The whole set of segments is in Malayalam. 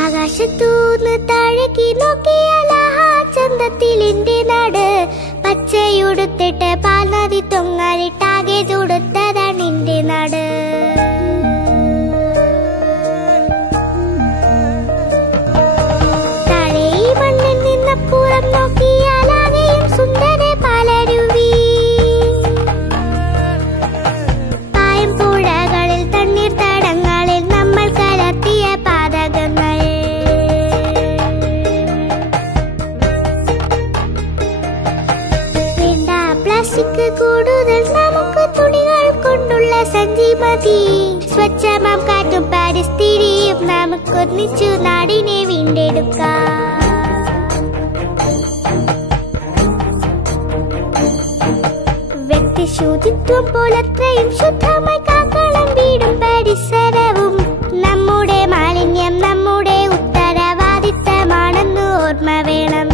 ആകാശത്തൂന്ന് താഴേക്ക് നോക്കിയാൽ ചന്തത്തിലിന്റെ നാട് പച്ചയുടുത്തിട്ട് പാൽനദി തൊങ്ങാലിട്ടാകെ ചുടുത്തതാണ് എന്റെ നാട്. താഴെ ഈ മണ്ണിൽ നിന്നപ്പുറം നോക്കിയാൽ ആകെയും സുന്ദര പാലരുവി. പായം പുഴകളിൽ തണ്ണീർ തടങ്ങളിൽ നമ്മൾ കലർത്തിയ പാതകങ്ങൾ. പ്ലാസ്റ്റിക് കൂടുതൽ നമുക്ക് തുണികൾ കൊണ്ടുള്ള സഞ്ചി മതി. സ്വച്ഛമാം കാറ്റും പരിസ്ഥിതിയും നമുക്കൊന്നിച്ചു നാടിനെ വീണ്ടെടുക്കാം. വ്യക്തിശുചിത്വം പോലത്രയും ശുദ്ധമായി കാക്കണം വീടും പരിസരവും. നമ്മുടെ മാലിന്യം നമ്മുടെ ഉത്തരവാദിത്തമാണെന്ന് ഓർമ്മ വേണം.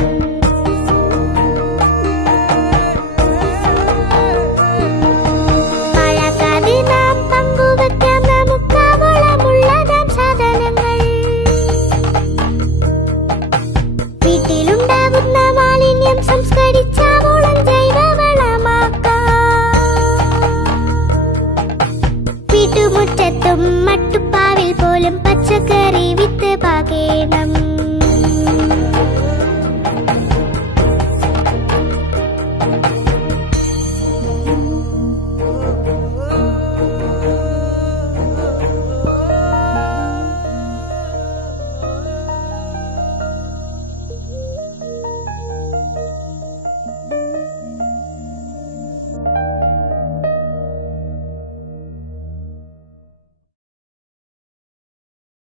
വീട്ടിലുണ്ടാകുന്ന മാലിന്യം സംസ്കരിച്ചാവോളം ജൈവവളമാക്കാം. വീട്ടുമുറ്റത്തും മട്ടുപ്പാവിൽ പോലും പച്ചക്കറി വിത്ത് പാകേണം.